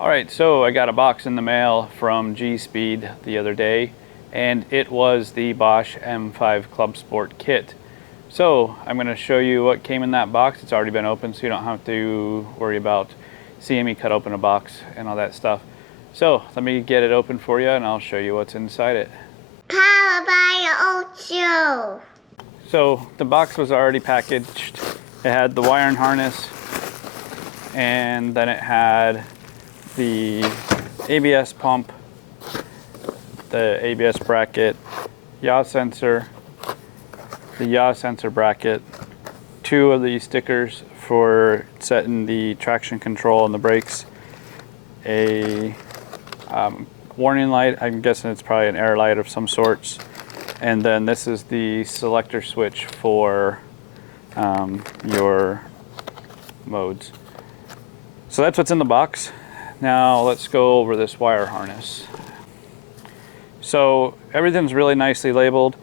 Alright, so I got a box in the mail from G-Speed the other day, and it was the Bosch M5 Clubsport kit. So I'm going to show you what came in that box. It's already been opened, so you don't have to worry about seeing me cut open a box and all that stuff. So let me get it open for you and I'll show you what's inside it. Powered by Ocho. So the box was already packaged. It had the wire and harness, and then it had the ABS pump, the ABS bracket, Yaw Sensor, the Yaw Sensor bracket, 2 of the stickers for setting the traction control on the brakes, a warning light, I'm guessing it's probably an air light of some sorts, and then this is the selector switch for your modes. So that's what's in the box. Now let's go over this wire harness. So everything's really nicely labeled.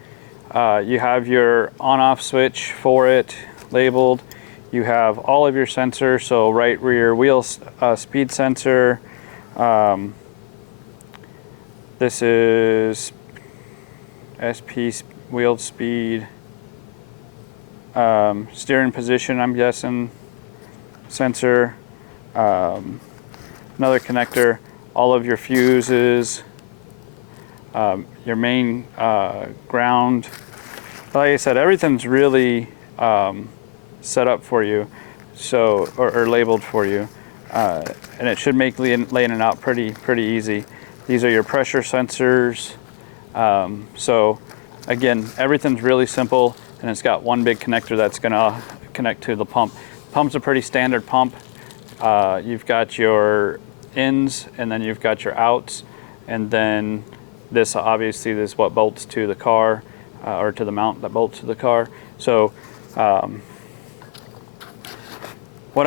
You have your on-off switch for it labeled. You have all of your sensors, so right rear wheel speed sensor. This is SP wheel speed, steering position, I'm guessing, sensor, another connector, all of your fuses, your main ground. Like I said, everything's really set up for you, so or labeled for you, and it should make laying it out pretty easy. These are your pressure sensors. So again, everything's really simple, and it's got one big connector that's going to connect to the pump. Pump's a pretty standard pump. You've got your ins, and then you've got your outs, and then this obviously is what bolts to the car, or to the mount that bolts to the car. So what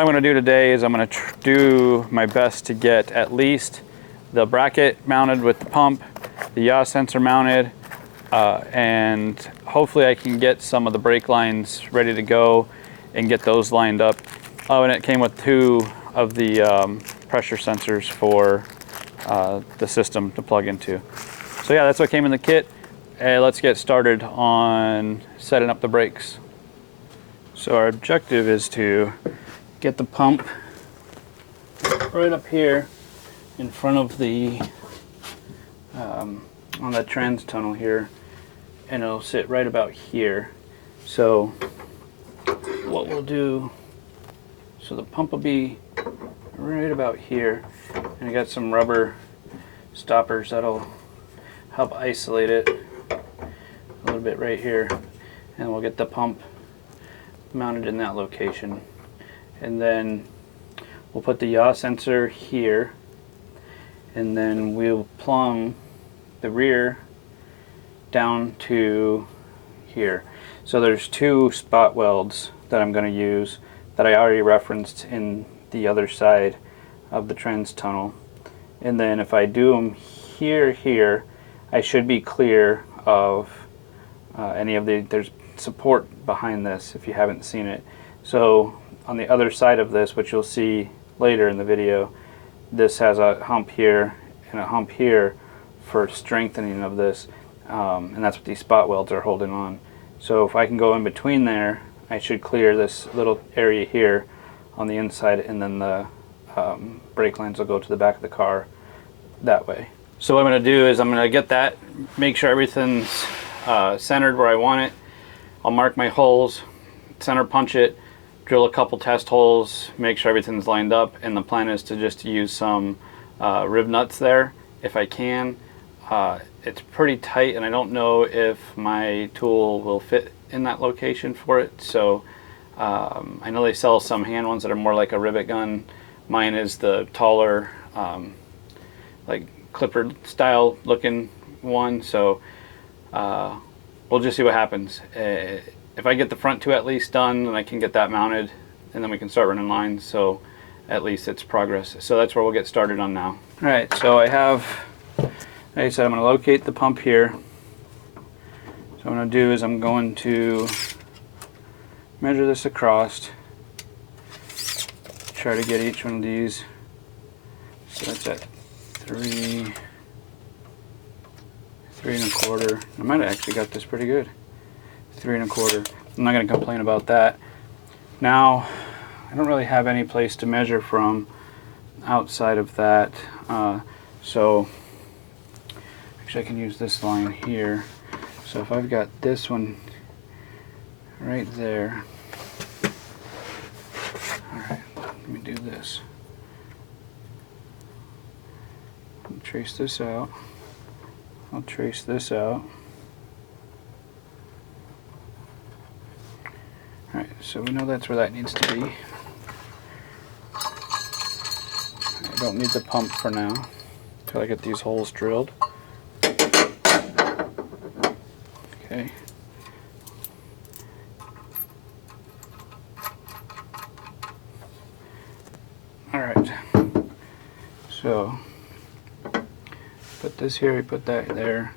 I'm going to do today is I'm going to do my best to get at least the bracket mounted with the pump, the yaw sensor mounted, and hopefully I can get some of the brake lines ready to go and get those lined up. Oh, and it came with 2 of the pressure sensors for the system to plug into. So yeah, that's what came in the kit. Let's get started on setting up the brakes. So our objective is to get the pump right up here in front of the on the trans tunnel here, and it'll sit right about here. So what we'll do, so the pump will be right about here, and I got some rubber stoppers that'll help isolate it a little bit right here, and we'll get the pump mounted in that location, and then we'll put the yaw sensor here, and then we'll plumb the rear down to here. So there's 2 spot welds that I'm going to use that I already referenced in the other side of the trans tunnel, and then if I do them here, I should be clear of any of there's support behind this if you haven't seen it. So on the other side of this, which you'll see later in the video, this has a hump here and a hump here for strengthening of this, and that's what these spot welds are holding on. So if I can go in between there, I should clear this little area here on the inside, and then the brake lines will go to the back of the car that way. So what I'm going to do is I'm going to get that, make sure everything's centered where I want it. I'll mark my holes, center punch it, drill a couple test holes, make sure everything's lined up, and the plan is to just use some rib nuts there if I can. It's pretty tight, and I don't know if my tool will fit in that location for it, so I know they sell some hand ones that are more like a rivet gun. Mine is the taller, like clipper style looking one, so we'll just see what happens. If I get the front 2 at least done, then I can get that mounted, and then we can start running lines, so at least it's progress. So that's where we'll get started on now. Alright, so I have, like I said, I'm going to locate the pump here. So what I'm going to do is I'm going to measure this across, try to get each one of these So that's at 3 1/4. I might have actually got this pretty good. 3 1/4. I'm not going to complain about that. Now, I don't really have any place to measure from outside of that. So actually I can use this line here. So if I've got this one right there. Alright, let me do this. I'll trace this out. I'll trace this out. Alright, so we know that's where that needs to be. I don't need the pump for now until I get these holes drilled. Okay. Alright. So put this here, we put that there.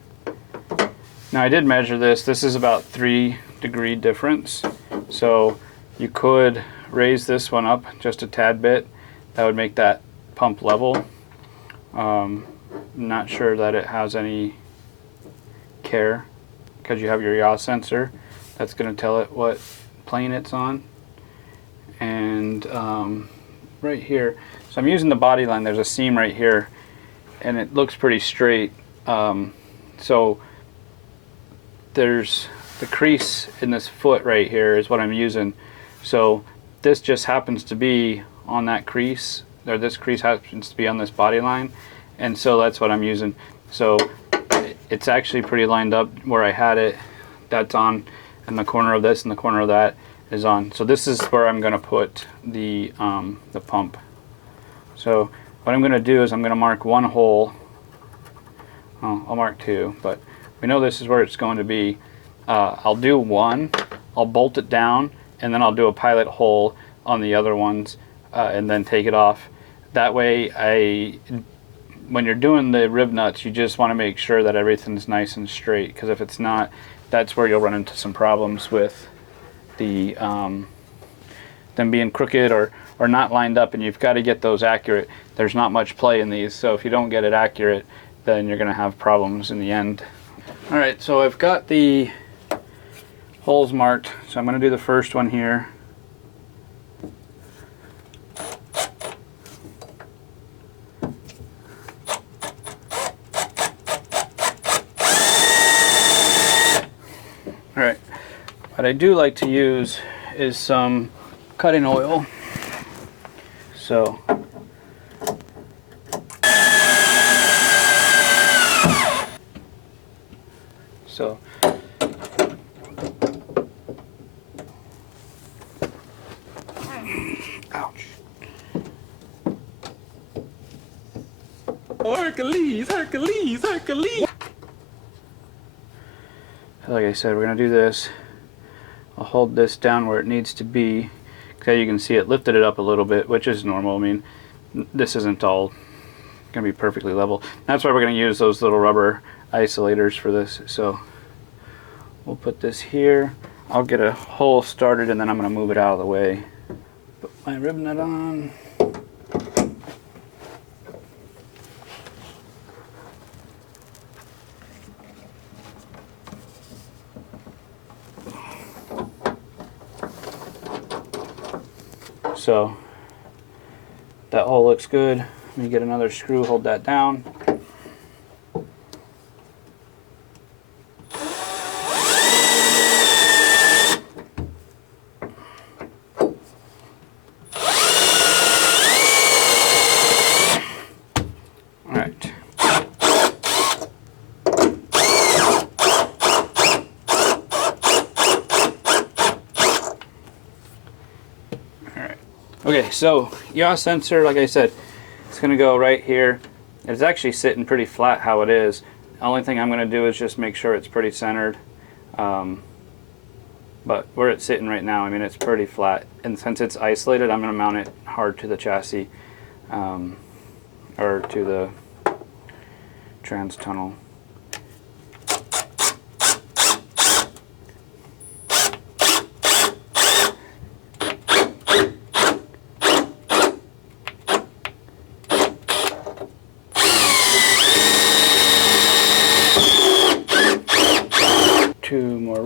Now I did measure this. This is about 3-degree difference. So you could raise this one up just a tad bit. That would make that pump level. Not sure that it has any care because you have your yaw sensor. That's going to tell it what plane it's on. And right here, so I'm using the body line. There's a seam right here and it looks pretty straight. So there's the crease in this foot right here is what I'm using. So this just happens to be on that crease, or this crease happens to be on this body line, and so that's what I'm using. So it's actually pretty lined up where I had it. That's on, and the corner of this and the corner of that is on. So this is where I'm going to put the pump. So what I'm going to do is I'm going to mark one hole. Oh, I'll mark two, but we know this is where it's going to be. I'll do one, I'll bolt it down, and then I'll do a pilot hole on the other ones, and then take it off. That way, when you're doing the rib nuts, you just want to make sure that everything's nice and straight, because if it's not, that's where you'll run into some problems with the them being crooked or not lined up, and you've got to get those accurate. There's not much play in these, so if you don't get it accurate, then you're going to have problems in the end. Alright, so I've got the holes marked, so I'm going to do the first one here. Alright, what I do like to use is some cutting oil. So ouch. Hercules, Hercules, Hercules. Like I said, we're going to do this. I'll hold this down where it needs to be. Okay, you can see it lifted it up a little bit, which is normal. I mean, this isn't all going to be perfectly level. That's why we're going to use those little rubber isolators for this. So we'll put this here. I'll get a hole started and then I'm going to move it out of the way. Put my rib nut on. So that hole looks good. Let me get another screw, hold that down. Alright. Okay, so yaw sensor, like I said, it's going to go right here. It's actually sitting pretty flat how it is. The only thing I'm going to do is just make sure it's pretty centered. But where it's sitting right now, I mean, it's pretty flat. And since it's isolated, I'm going to mount it hard to the chassis, or to the trans tunnel.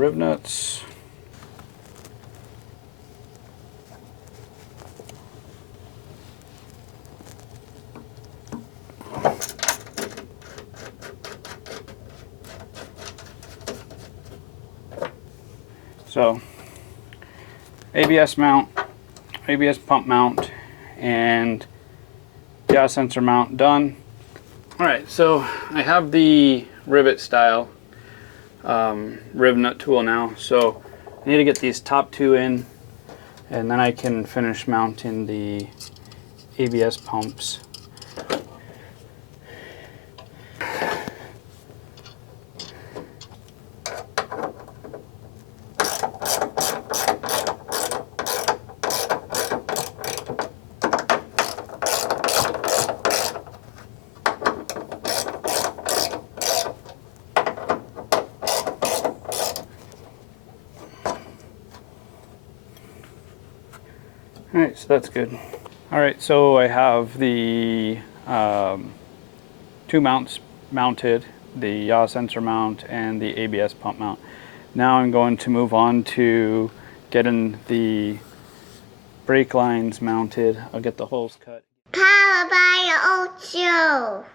rib nuts. So, ABS mount, ABS pump mount, and Yaw sensor mount done. Alright, so I have the rivet style rib nut tool now, so I need to get these top two in, and then I can finish mounting the ABS pumps. Alright, so that's good. Alright, so I have the two mounts mounted, the Yaw sensor mount and the ABS pump mount. Now I'm going to move on to getting the brake lines mounted. I'll get the holes cut. Powered by the old stove.